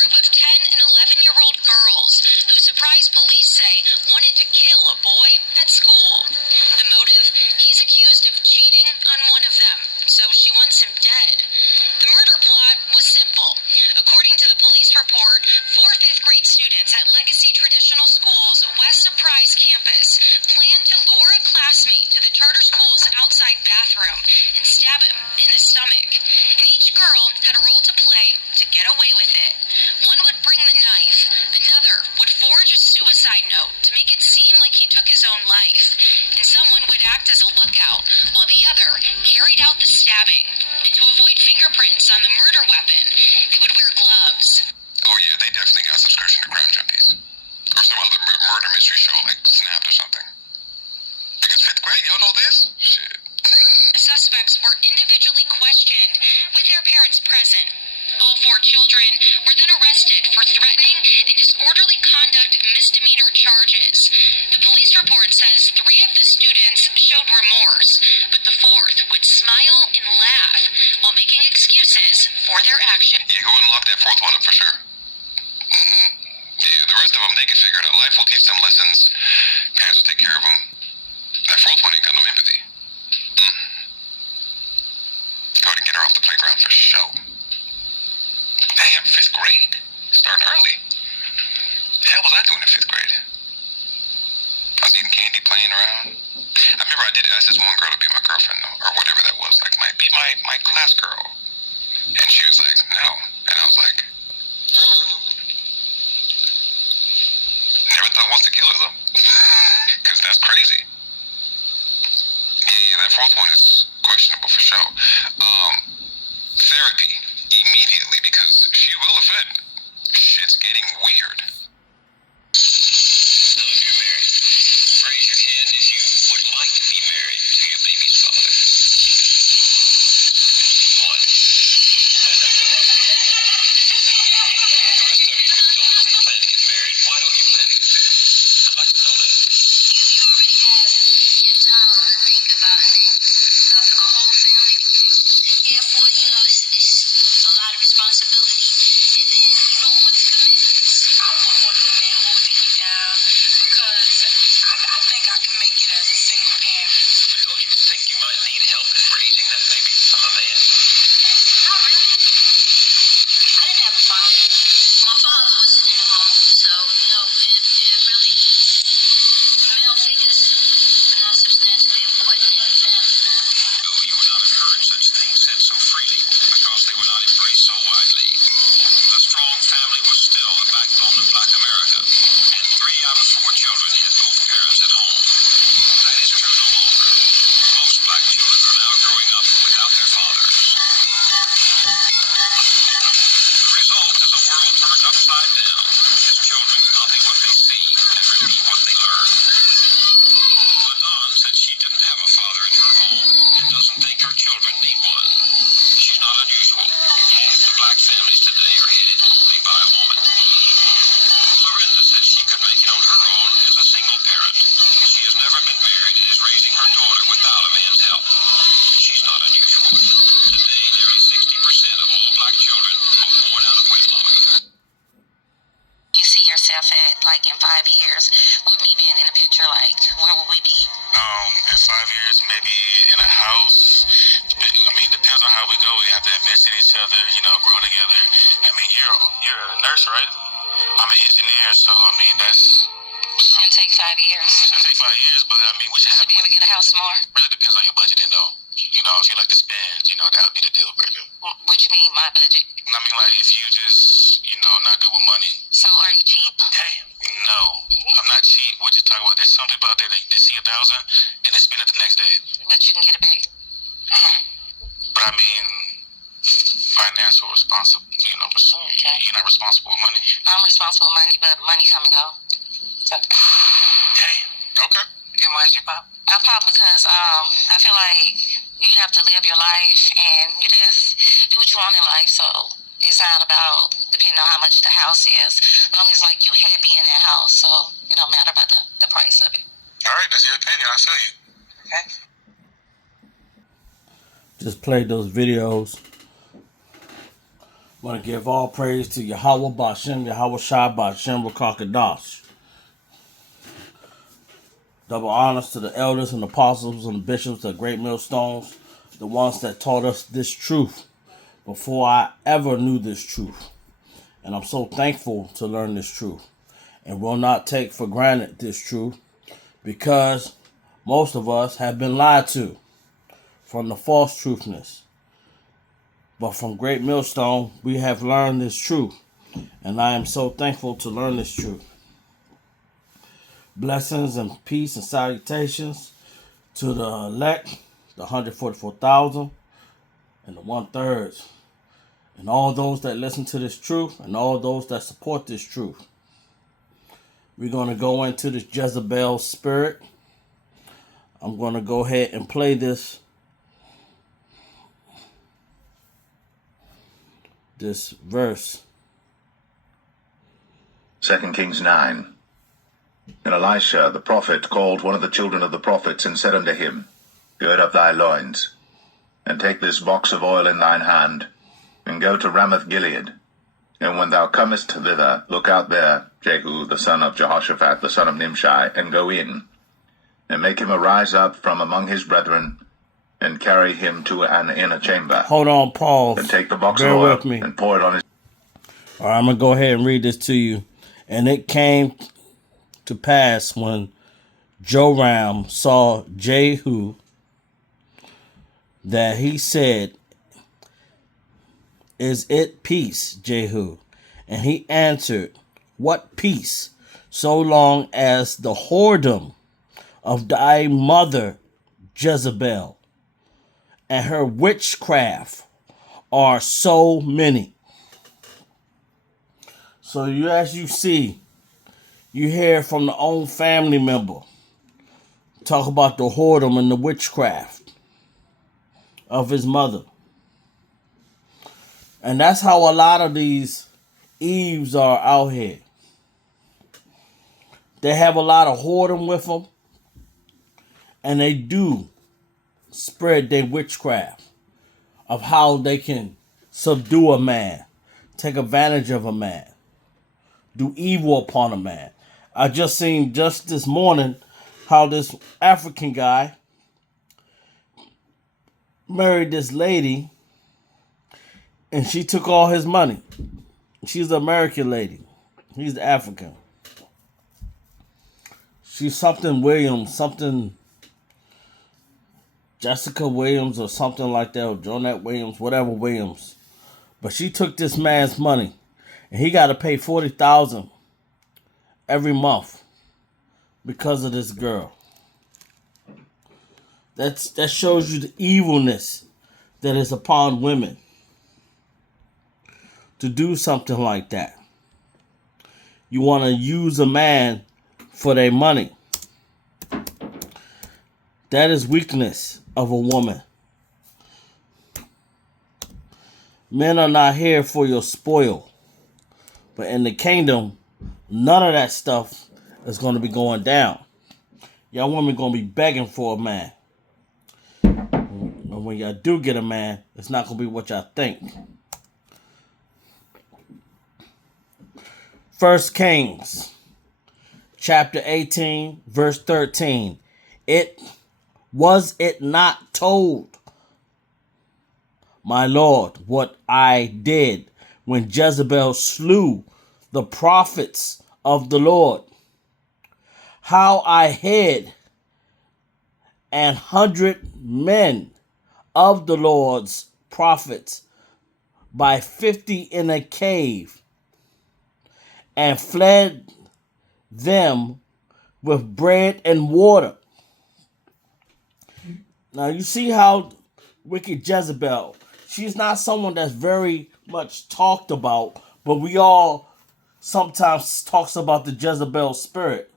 group of 10 and 11-year-old girls who surprised police say wanted to kill a boy at school. The motive? He's accused of cheating on one of them, so she wants him dead. The murder plot was simple. According to the police report, 4 fifth-grade students at Legacy Traditional School's West Surprise campus planned to lure a classmate to the charter school's outside bathroom and stab him in the stomach. And each girl had a role to play to get away with it. One would bring the knife, another would forge a suicide note to make it seem like he took his own life, and someone would act as a lookout while the other carried out the stabbing. And to avoid fingerprints on the murder weapon, they would wear gloves. Oh yeah, they definitely got subscription to Crime Junkies. Or some other murder mystery show like Snapped or something. Because 5th grade, y'all know this? Shit. The suspects were individually questioned with their parents present. All 4 children were then arrested for threatening and disorderly conduct misdemeanor charges. The police report says 3 of the students showed remorse, but the 4th would smile and laugh while making excuses for their action. Yeah, go and lock that 4th one up for sure. Yeah, the rest of them, they can figure it out. Life will teach them lessons. Parents will take care of them. That 4th one ain't got no empathy. Go ahead and get her off the playground for show. Damn, 5th grade. Starting early. The hell was I doing in 5th grade? I was eating candy, playing around. I remember I did ask this one girl to be my girlfriend, though, or whatever that was. Like, be my class girl. And she was like, no. And I was like, never thought once to kill her, though. Because that's crazy. Yeah, that 4th one is questionable for sure. Therapy immediately, because she will offend. Shit's getting weird. None of you are married. Raise your hand if you would like to be married to your baby's father. 1. The rest of you don't plan to get married. Why don't you plan to get married? I'd like to know that. You already have your child to think about, and then a whole family to care for. It's a lot of responsibility. And then you don't want the commitments. I wouldn't want no man holding me down because I think I can make it as a single parent. But don't you think you might need help in raising that baby from a man? Not really. I didn't have a father. My father wasn't in the home, so, it really, male figures are not substantially important in the family. Though you would not have heard such things said so freely because they were not embraced so widely. The strong family was still the backbone of Black America, and 3 out of 4 children had both parents at home. That is true no longer. Most Black children are now growing up without their fathers. The result is a world turned upside down as children copy what they see and repeat what they learn. LaDon said she didn't have a father in her home and doesn't think her children need one. She's not unusual. Half the Black families today are headed only by a woman. Florinda said she could make it on her own as a single parent. She has never been married and is raising her daughter without a man's help. She's not unusual. Today, nearly 60% of all Black children are born out of wedlock. You see yourself in 5 years with me being in the picture, where will we be? In 5 years, maybe in a house. I mean, depends on how we go. We have to invest in each other, grow together. I mean, you're a nurse, right? I'm an engineer, so I mean that's. It shouldn't take 5 years. It shouldn't take 5 years, but I mean we should have. Should be able to get a house tomorrow. Really depends on your budgeting, though. If you like to spend, that would be the deal breaker. What you mean, my budget? I mean, like if you just, not good with money. So are you cheap? Damn. No, I'm not cheap. We're just talking about there's some people out there that they see 1,000 and they spend it the next day. But you can get it back. But I mean, financial responsible. Okay. You're not responsible with money. I'm responsible with money, but money come and go. So. Damn. Okay. And why's your pop? I pop because I feel like you have to live your life and you just do what you want in life. So it's not about depending on how much the house is. As long as you happy in that house, so it don't matter about the price of it. All right, that's your opinion. I feel you. Okay. Just played those videos I want to give all praise to Yahweh Bashem, Yahweh Shai Bashem, Rakakadash. Double honors to the elders and apostles and the bishops, the great millstones, the ones that taught us this truth before I ever knew this truth. And I'm so thankful to learn this truth and will not take for granted this truth because most of us have been lied to from the false truthness. But from Great Millstone, we have learned this truth. And I am so thankful to learn this truth. Blessings and peace and salutations to the elect, the 144,000 and the 1/3, and all those that listen to this truth and all those that support this truth. We're going to go into this Jezebel spirit. I'm going to go ahead and play this verse. 2 Kings 9. And Elisha the prophet called one of the children of the prophets, and said unto him, Gird up thy loins, and take this box of oil in thine hand, and go to Ramoth Gilead. And when thou comest thither, look out there Jehu the son of Jehoshaphat the son of Nimshi, and go in, and make him arise up from among his brethren, and carry him to an inner chamber. Hold on, pause. And take the box Bear of oil, with me. and pour it on his... All right, I'm going to go ahead and read this to you. And it came to pass when Joram saw Jehu that he said, Is it peace, Jehu? And he answered, What peace? So long as the whoredom of thy mother Jezebel and her witchcraft are so many. So as you see, you hear from the own family member talk about the whoredom and the witchcraft of his mother. And that's how a lot of these Eves are out here. They have a lot of whoredom with them, and they do spread their witchcraft of how they can subdue a man, take advantage of a man, do evil upon a man. I just seen just this morning how this African guy married this lady and she took all his money. She's the American lady. He's the African. She's something Williams, something Jessica Williams or something like that, or Jonette Williams, whatever Williams. But she took this man's money and he got to pay $40,000 every month because of this girl. That shows you the evilness that is upon women to do something like that. You want to use a man for their money. That is weakness of a woman. Men are not here for your spoil. But in the kingdom, none of that stuff is going to be going down. Y'all women going to be begging for a man. And when y'all do get a man, it's not going to be what y'all think. 1 Kings, chapter 18, verse 13. Was it not told, my Lord, what I did when Jezebel slew the prophets of the Lord? How I hid 100 men of the Lord's prophets by 50 in a cave, and fled them with bread and water. Now you see how wicked Jezebel, she's not someone that's very much talked about, but we all sometimes talks about the Jezebel spirit.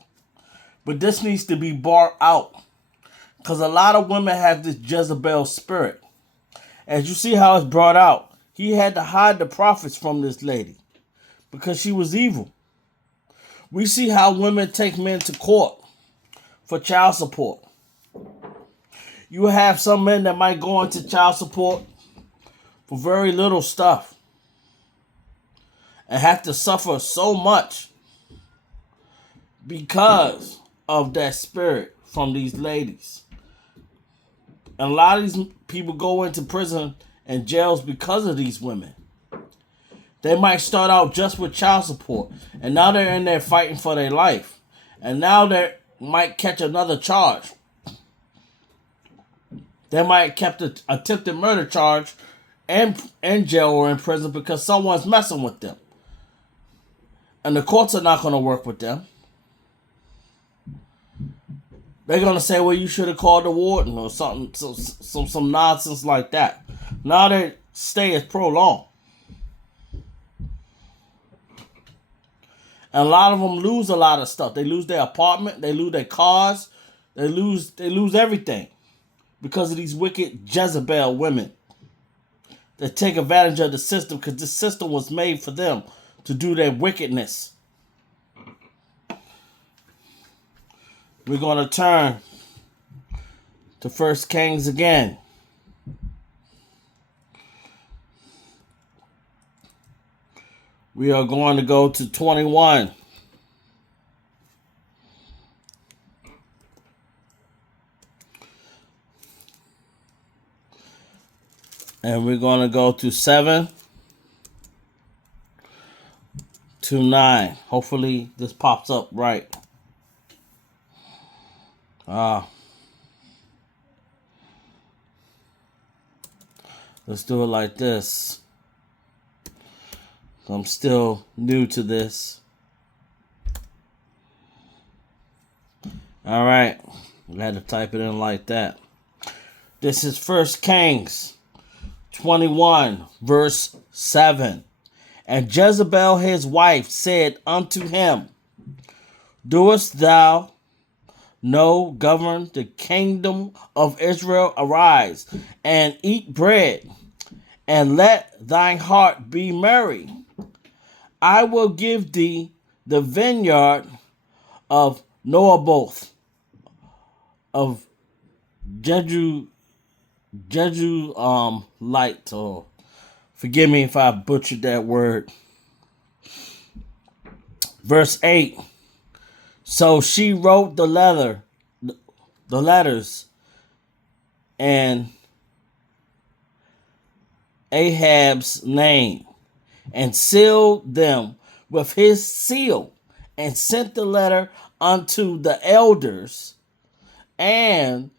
But this needs to be brought out, because a lot of women have this Jezebel spirit. As you see how it's brought out, he had to hide the prophets from this lady because she was evil. We see how women take men to court for child support. You have some men that might go into child support for very little stuff. and have to suffer so much because of that spirit from these ladies. And a lot of these people go into prison and jails because of these women. They might start out just with child support, and now they're in there fighting for their life. And now they might catch another charge. They might kept an attempted murder charge and in jail or in prison because someone's messing with them. And the courts are not going to work with them. They're going to say, well, you should have called the warden or something, some nonsense like that. Now their stay is prolonged. And a lot of them lose a lot of stuff. They lose their apartment. They lose their cars. They lose everything because of these wicked Jezebel women that take advantage of the system because this system was made for them to do their wickedness. We're going to turn to 1 Kings again. We are going to go to 21. And we're going to go to 7 to 9. Hopefully this pops up right. Let's do it like this. I'm still new to this. All right. I had to type it in like that. This is 1 Kings 21, verse 7. And Jezebel his wife said unto him, Doest thou know govern the kingdom of Israel? Arise and eat bread, and let thine heart be merry. I will give thee the vineyard of Noaboth of Light, or forgive me if I butchered that word. Verse 8. So she wrote the letters, and Ahab's name, and sealed them with his seal, and sent the letter unto the elders and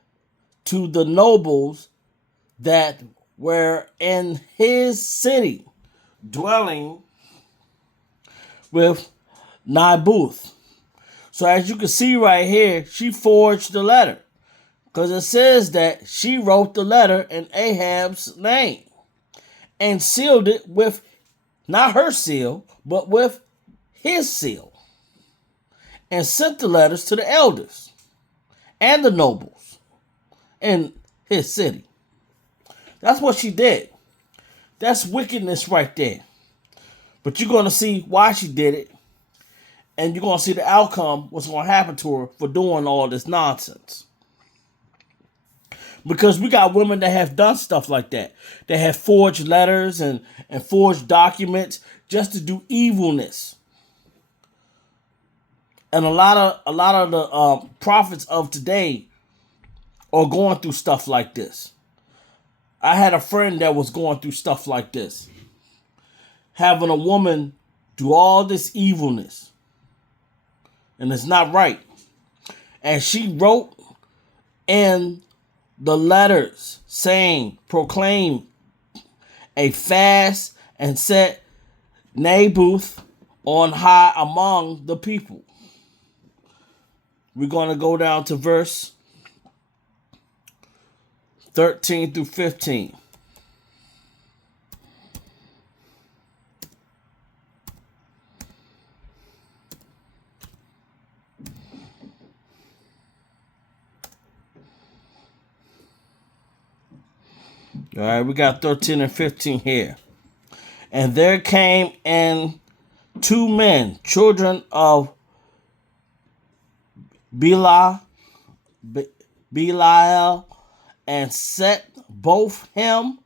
to the nobles that were in his city, dwelling with Naboth. So as you can see right here, she forged the letter, because it says that she wrote the letter in Ahab's name and sealed it with not her seal, but with his seal, and sent the letters to the elders and the nobles in his city. That's what she did. That's wickedness right there. But you're going to see why she did it, and you're going to see the outcome, what's going to happen to her for doing all this nonsense. Because we got women that have done stuff like that. They have forged letters and forged documents just to do evilness. And a lot of the prophets of today are going through stuff like this. I had a friend that was going through stuff like this. Having a woman do all this evilness. And it's not right. And she wrote in the letters saying, proclaim a fast and set Naboth on high among the people. We're going to go down to verse 13 through 15. All right, we got 13 and 15 here. And there came in 2 men, children of Belial, and set both him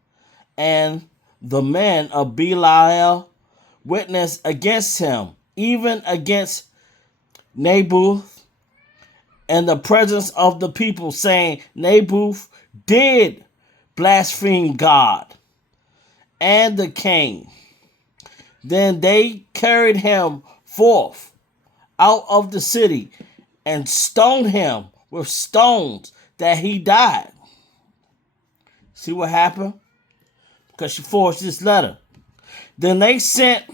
and the men of Belial witness against him, even against Naboth, in the presence of the people, saying, Naboth did blaspheme God and the king. Then they carried him forth out of the city and stoned him with stones that he died. See what happened? Because she forged this letter. Then they sent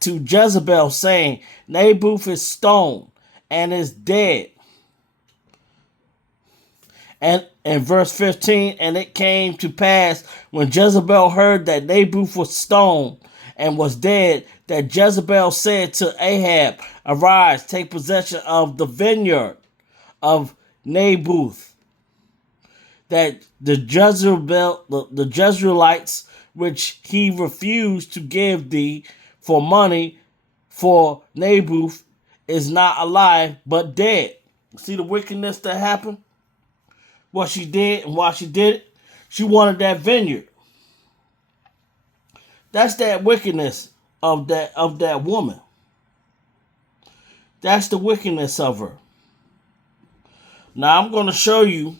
to Jezebel, saying, Naboth is stoned and is dead. And in verse 15, and it came to pass when Jezebel heard that Naboth was stoned and was dead, that Jezebel said to Ahab, Arise, take possession of the vineyard of Naboth, that the Jezreelites, which he refused to give thee for money, for Naboth is not alive, but dead. See the wickedness that happened? What she did, and why she did it? She wanted that vineyard. That's that wickedness of that woman. That's the wickedness of her. Now I'm going to show you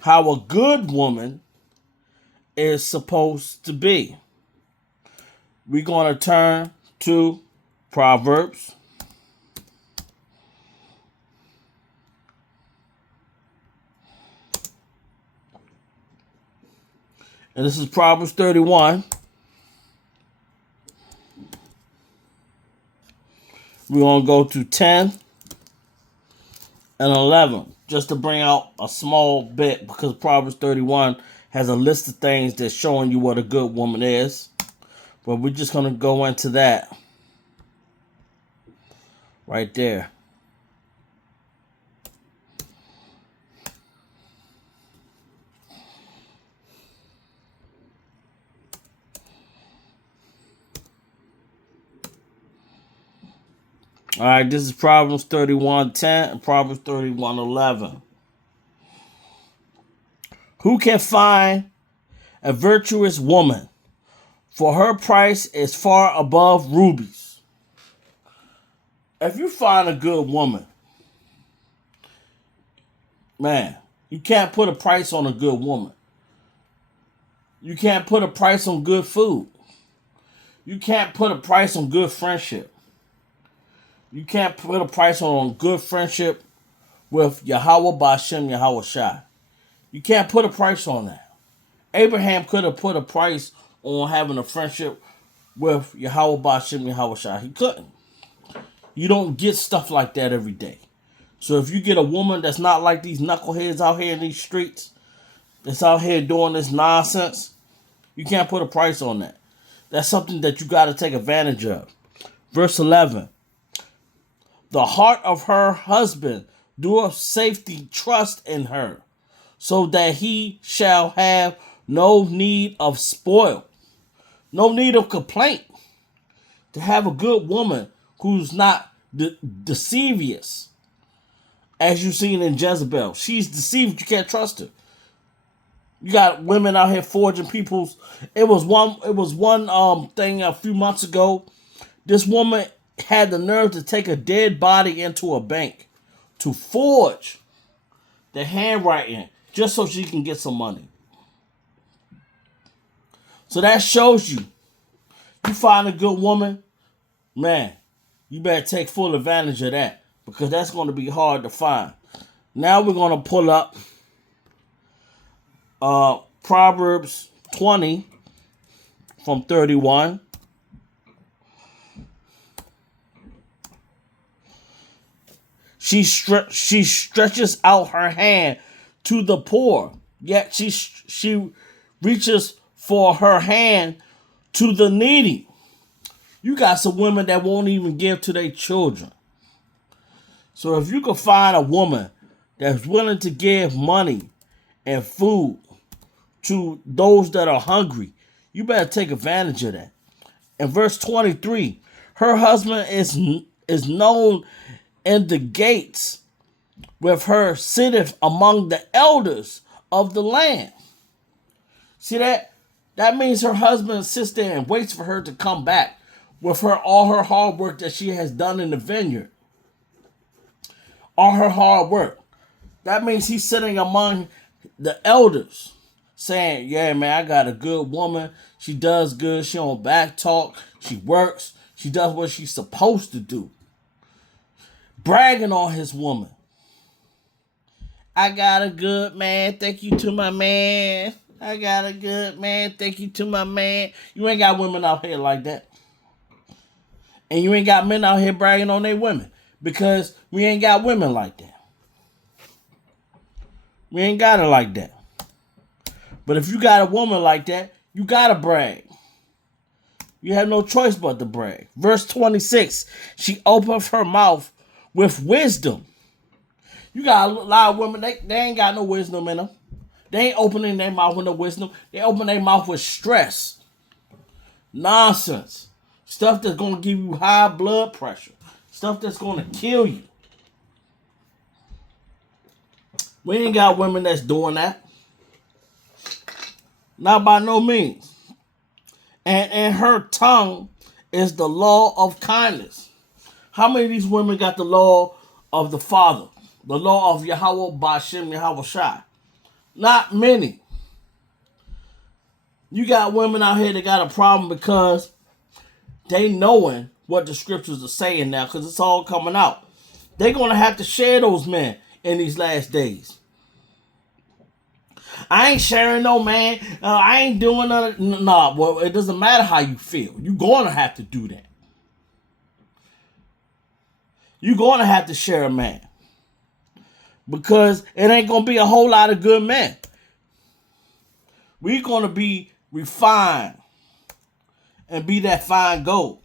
how a good woman is supposed to be. We're going to turn to Proverbs. And this is Proverbs 31. We're going to go to 10 and 11. Just to bring out a small bit, because Proverbs 31 has a list of things that's showing you what a good woman is. But we're just going to go into that right there. All right, this is Proverbs 31:10 and Proverbs 31:11. Who can find a virtuous woman? For her price is far above rubies. If you find a good woman, man, you can't put a price on a good woman. You can't put a price on good food. You can't put a price on good friendship. You can't put a price on good friendship with Yahweh Bashem Yahweh Shai. You can't put a price on that. Abraham could have put a price on having a friendship with Yahweh Bashem Yahweh Shai. He couldn't. You don't get stuff like that every day. So if you get a woman that's not like these knuckleheads out here in these streets, that's out here doing this nonsense, you can't put a price on that. That's something that you got to take advantage of. Verse 11. The heart of her husband doeth safety trust in her, so that he shall have no need of spoil, no need of complaint. To have a good woman who's not deceivious, as you've seen in Jezebel. She's deceived. You can't trust her. You got women out here forging people's. It was one thing a few months ago. This woman had the nerve to take a dead body into a bank to forge the handwriting just so she can get some money. So that shows you find a good woman, man, you better take full advantage of that, because that's going to be hard to find. Now we're going to pull up Proverbs 20 from 31. She stretches out her hand to the poor, yet she reaches for her hand to the needy. You got some women that won't even give to their children. So if you can find a woman that's willing to give money and food to those that are hungry, you better take advantage of that. In verse 23, her husband is known in the gates, with her sitteth among the elders of the land. See that? That means her husband sits there and waits for her to come back with all her hard work that she has done in the vineyard. All her hard work. That means he's sitting among the elders saying, yeah, man, I got a good woman. She does good. She don't back talk. She works. She does what she's supposed to do. Bragging on his woman. I got a good man. Thank you to my man. I got a good man. Thank you to my man. You ain't got women out here like that. And you ain't got men out here bragging on their women. Because we ain't got women like that. We ain't got it like that. But if you got a woman like that, you gotta brag. You have no choice but to brag. Verse 26, she opened her mouth with wisdom. You got a lot of women, they ain't got no wisdom in them. They ain't opening their mouth with no wisdom. They open their mouth with stress. Nonsense. Stuff that's going to give you high blood pressure. Stuff that's going to kill you. We ain't got women that's doing that. Not by no means. And her tongue is the law of kindness. How many of these women got the law of the Father? The law of Yahweh Bashem Yahweh Shai? Not many. You got women out here that got a problem because they knowing what the scriptures are saying now, because it's all coming out. They're going to have to share those men in these last days. I ain't sharing no man. I ain't doing nothing. No, well, it doesn't matter how you feel. You're going to have to do that. You're going to have to share a man. Because it ain't going to be a whole lot of good men. We're going to be refined and be that fine gold.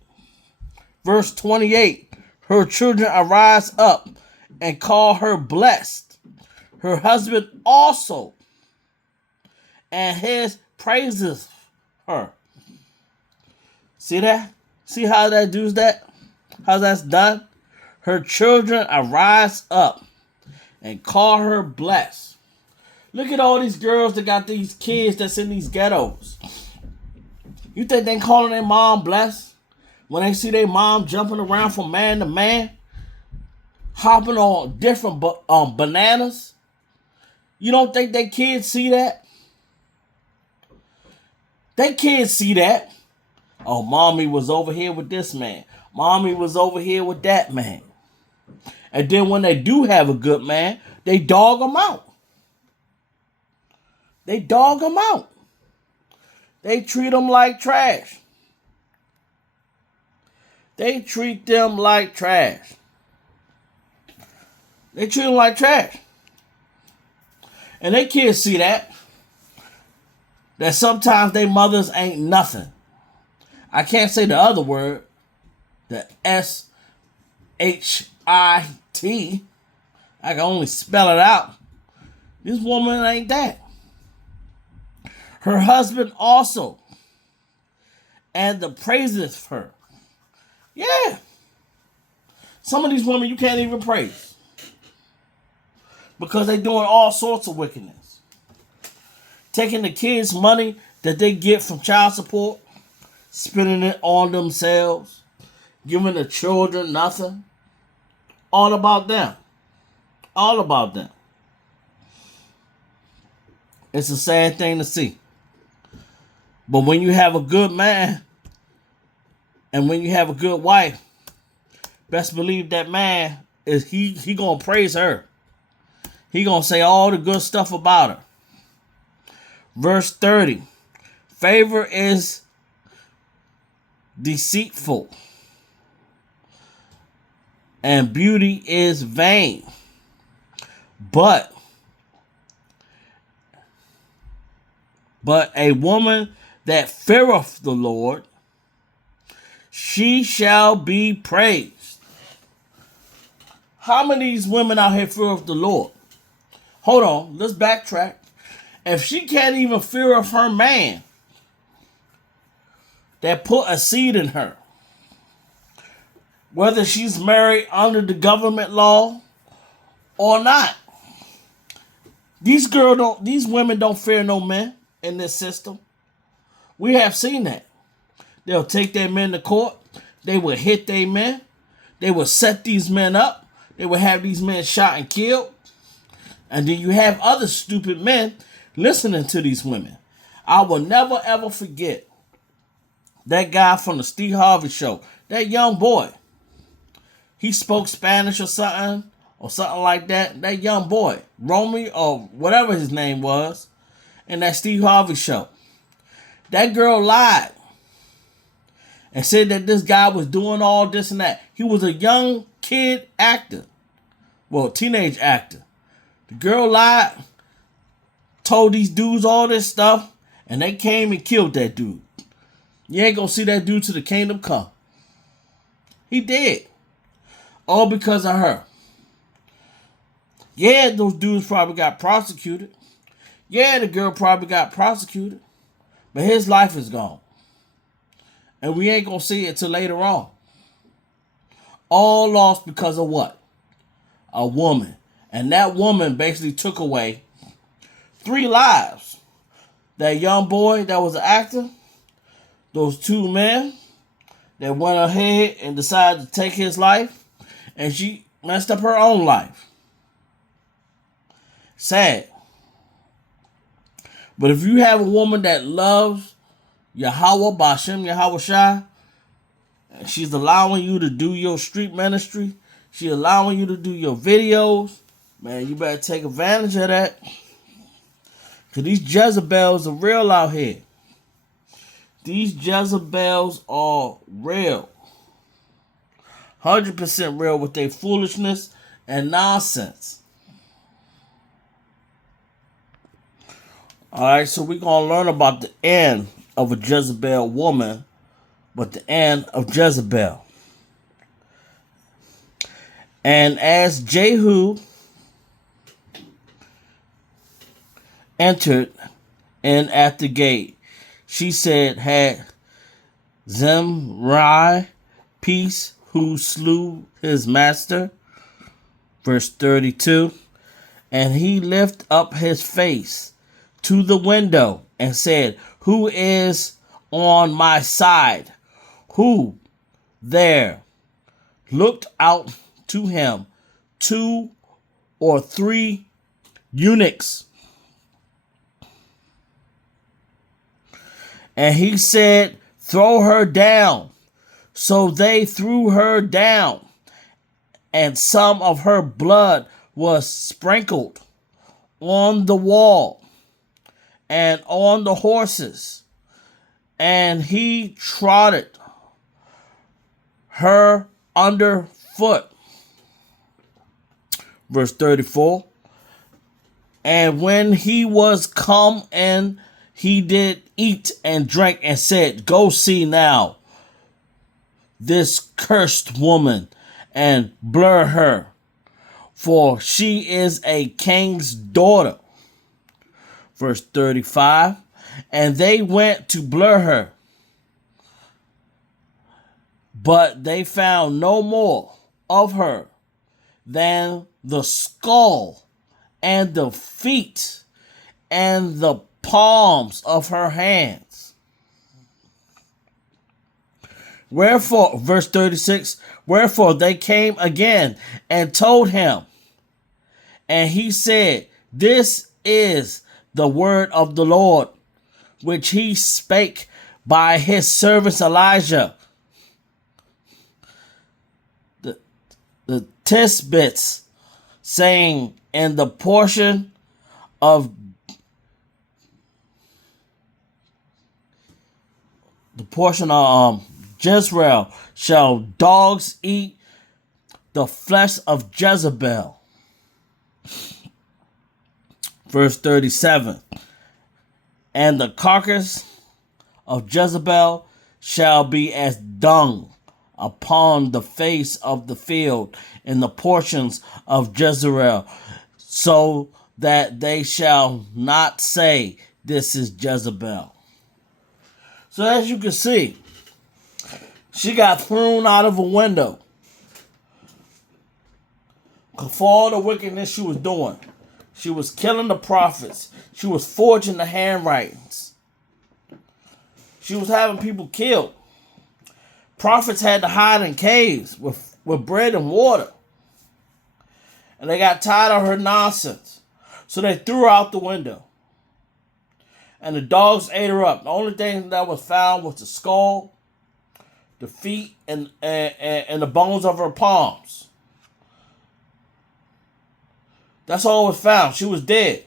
Verse 28, her children arise up and call her blessed. Her husband also, and his praises her. See that? See how that does that? How that's done? Her children arise up and call her blessed. Look at all these girls that got these kids that's in these ghettos. You think they calling their mom blessed? When they see their mom jumping around from man to man? Hopping on different bananas? You don't think they kids see that? They kids see that. Oh, mommy was over here with this man. Mommy was over here with that man. And then when they do have a good man, they dog them out. They dog them out. They treat them like trash. They treat them like trash. They treat them like trash. And they kids see that. That sometimes they mothers ain't nothing. I can't say the other word. The S-H-I-T. I can only spell it out. This woman ain't that. Her husband also. And the praises her. Yeah. Some of these women you can't even praise. Because they doing all sorts of wickedness. Taking the kids' money that they get from child support. Spending it on themselves. Giving the children nothing. All about them. All about them. It's a sad thing to see. But when you have a good man and when you have a good wife, best believe that man is he gonna praise her. He gonna say all the good stuff about her. Verse 30. Favor is deceitful and beauty is vain. But a woman that feareth the Lord, she shall be praised. How many of these women out here feareth the Lord? Hold on, let's backtrack. If she can't even fear of her man that put a seed in her, whether she's married under the government law or not, these women don't fear no men in this system. We have seen that. They'll take their men to court. They will hit their men. They will set these men up. They will have these men shot and killed. And then you have other stupid men listening to these women. I will never ever forget that guy from the Steve Harvey show. That young boy. He spoke Spanish or something like that. That young boy, Romy or whatever his name was, in that Steve Harvey show. That girl lied and said that this guy was doing all this and that. He was a young kid actor. Well, teenage actor. The girl lied, told these dudes all this stuff, and they came and killed that dude. You ain't gonna see that dude till the kingdom come. He did. All because of her. Yeah, those dudes probably got prosecuted. Yeah, the girl probably got prosecuted. But his life is gone. And we ain't gonna see it till later on. All lost because of what? A woman. And that woman basically took away 3 lives. That young boy that was an actor. Those 2 men that went ahead and decided to take his life. And she messed up her own life. Sad. But if you have a woman that loves Yahweh, Bashem, Yahweh Shai, and she's allowing you to do your street ministry, she's allowing you to do your videos, man, you better take advantage of that. Because these Jezebels are real out here. These Jezebels are real. 100% real with their foolishness and nonsense. Alright, so we're going to learn about the end of a Jezebel woman, but the end of Jezebel. And as Jehu entered in at the gate, she said, had Zimri peace who slew his master? Verse 32. And he lifted up his face to the window and said, who is on my side? Who there? Looked out to him 2 or 3 eunuchs. And he said, throw her down. So they threw her down, and some of her blood was sprinkled on the wall and on the horses. And he trotted her underfoot. Verse 34. And when he was come in, he did eat and drink and said, go see now this cursed woman and blur her, for she is a king's daughter. Verse 35. And they went to blur her, but they found no more of her than the skull and the feet and the palms of her hands. Wherefore, verse 36, wherefore they came again and told him, and he said, this is the word of the Lord, which he spake by his servant Elijah. The Tisbits, saying, in the portion of Jezreel shall dogs eat the flesh of Jezebel. Verse 37. And the carcass of Jezebel shall be as dung upon the face of the field in the portions of Jezreel, so that they shall not say, this is Jezebel. So as you can see, she got thrown out of a window for all the wickedness she was doing. She was killing the prophets. She was forging the handwritings. She was having people killed. Prophets had to hide in caves with bread and water. And they got tired of her nonsense. So they threw her out the window. And the dogs ate her up. The only thing that was found was the skull, the feet, and the bones of her palms. That's all was found. She was dead.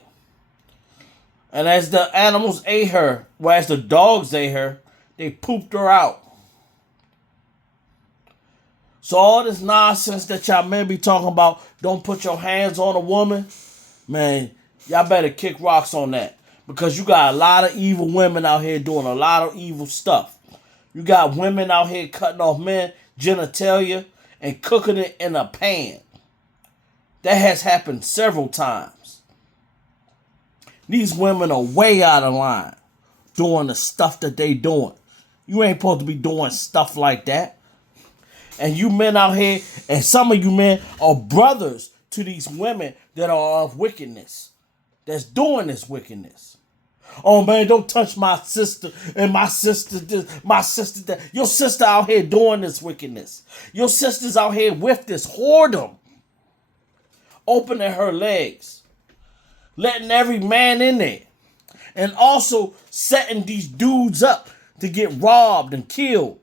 And as the animals ate her, well, as the dogs ate her, they pooped her out. So all this nonsense that y'all may be talking about, don't put your hands on a woman, man, y'all better kick rocks on that. Because you got a lot of evil women out here doing a lot of evil stuff. You got women out here cutting off men genitalia and cooking it in a pan. That has happened several times. These women are way out of line doing the stuff that they doing. You ain't supposed to be doing stuff like that. And you men out here, and some of you men are brothers to these women that are of wickedness, that's doing this wickedness. Oh man, don't touch my sister and my sister this, my sister that. Your sister out here doing this wickedness. Your sister's out here with this whoredom, opening her legs, letting every man in there, and also setting these dudes up to get robbed and killed.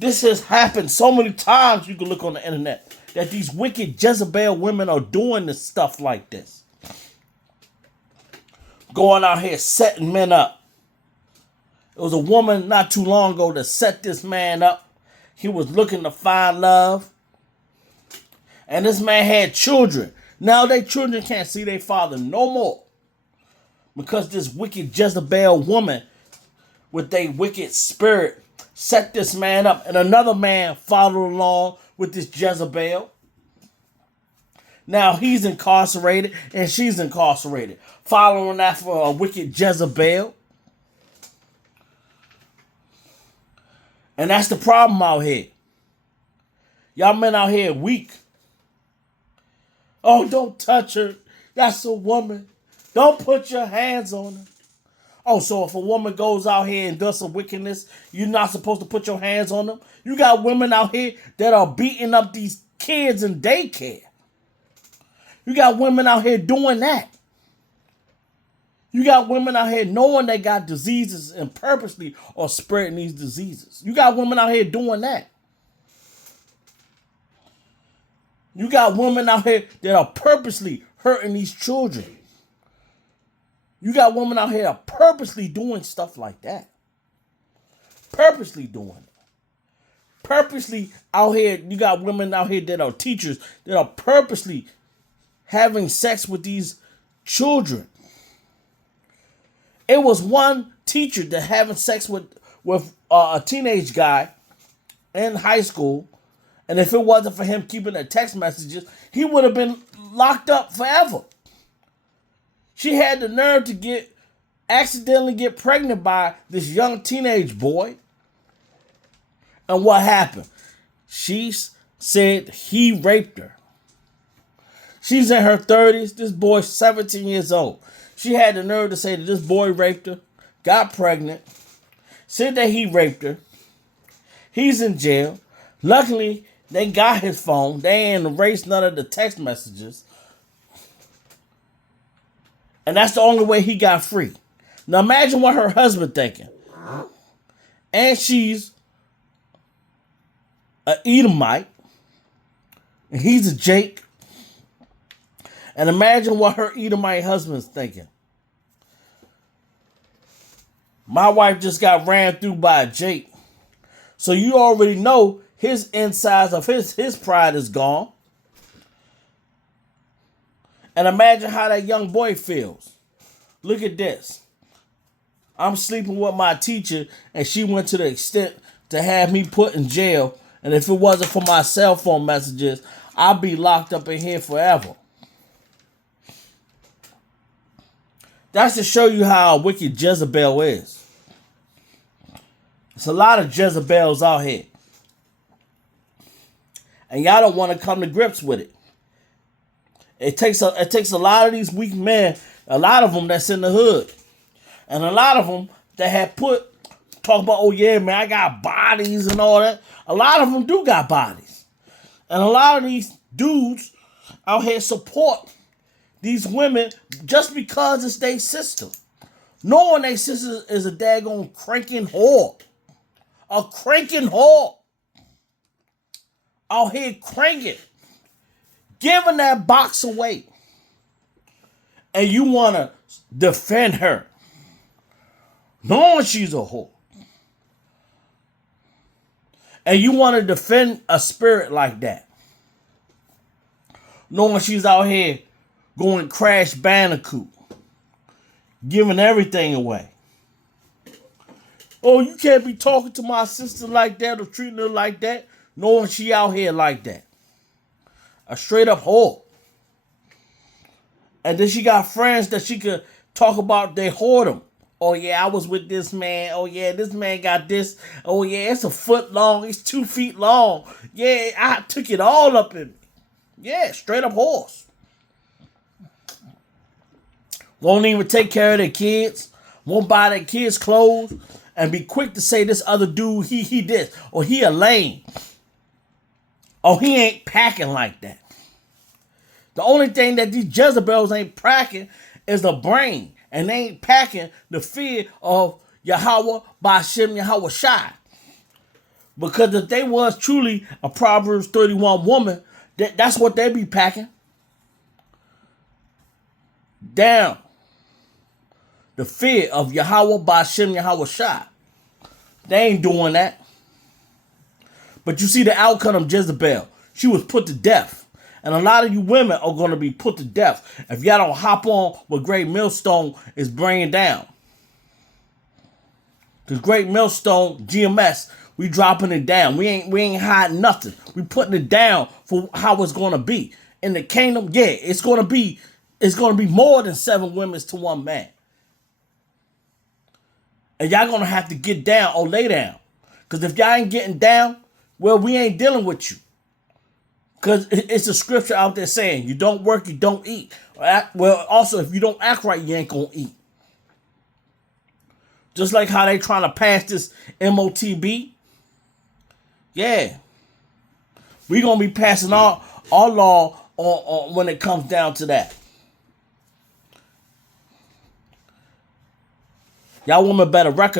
This has happened so many times. You can look on the internet that these wicked Jezebel women are doing this stuff like this. Going out here setting men up. It was a woman not too long ago that set this man up. He was looking to find love. And this man had children. Now their children can't see their father no more. Because this wicked Jezebel woman with their wicked spirit set this man up, and another man followed along with this Jezebel. Now he's incarcerated and she's incarcerated, following after a wicked Jezebel. And that's the problem out here. Y'all men out here weak. Oh, don't touch her. That's a woman. Don't put your hands on her. Oh, so if a woman goes out here and does some wickedness, you're not supposed to put your hands on them? You got women out here that are beating up these kids in daycare. You got women out here doing that. You got women out here knowing they got diseases and purposely are spreading these diseases. You got women out here doing that. You got women out here that are purposely hurting these children. You got women out here purposely doing stuff like that. Purposely doing it. Purposely out here, you got women out here that are teachers that are purposely having sex with these children. It was one teacher that having sex with a teenage guy in high school, and if it wasn't for him keeping the text messages, he would have been locked up forever. She had the nerve to accidentally get pregnant by this young teenage boy. And what happened? She said he raped her. She's in her 30s. This boy's 17 years old. She had the nerve to say that this boy raped her, got pregnant, said that he raped her. He's in jail. Luckily, they got his phone. They ain't erased none of the text messages. And that's the only way he got free. Now imagine what her husband thinking. And she's an Edomite. And he's a Jake. And imagine what her Edomite husband's thinking. My wife just got ran through by a Jake. So you already know his insides of his pride is gone. And imagine how that young boy feels. Look at this. I'm sleeping with my teacher, and she went to the extent to have me put in jail. And if it wasn't for my cell phone messages, I'd be locked up in here forever. That's to show you how wicked Jezebel is. There's a lot of Jezebels out here. And y'all don't want to come to grips with it. It takes a lot of these weak men, a lot of them that's in the hood, And a lot of them that had talk about, oh yeah, man, I got bodies and all that. A lot of them do got bodies. And a lot of these dudes out here support these women just because it's their sister. Knowing their sister is a daggone cranking whore. A cranking whore. Out here cranking. Giving that box away. And you want to defend her. Knowing she's a whore. And you want to defend a spirit like that. Knowing she's out here going Crash Bandicoot. Giving everything away. Oh, you can't be talking to my sister like that or treating her like that. Knowing she out here like that. A straight up whore. And then she got friends that she could talk about they whoredom. Oh yeah, I was with this man. Oh yeah, this man got this. Oh yeah, it's a foot long. It's 2 feet long. Yeah, I took it all up in me. Yeah, straight up horse. Won't even take care of their kids. Won't buy their kids clothes. And be quick to say this other dude, he this. Or he a lame. Or he ain't packing like that. The only thing that these Jezebels ain't packing is the brain. And they ain't packing the fear of Yahweh, Ba'ashem, Yahweh Shai. Because if they was truly a Proverbs 31 woman, that's what they be packing. Down. The fear of Yahweh, Ba'ashem, Yahweh Shai. They ain't doing that. But you see the outcome of Jezebel. She was put to death. And a lot of you women are going to be put to death if y'all don't hop on what Great Millstone is bringing down. Because Great Millstone, GMS, we dropping it down. We ain't hiding nothing. We putting it down for how it's going to be. In the kingdom, yeah, it's going to be more than 7 women to 1 man. And y'all going to have to get down or lay down. Because if y'all ain't getting down, well, we ain't dealing with you. Because it's a scripture out there saying, you don't work, you don't eat. Well, also, if you don't act right, you ain't going to eat. Just like how they trying to pass this MOTB. Yeah. We going to be passing our law on when it comes down to that. Y'all women better recognize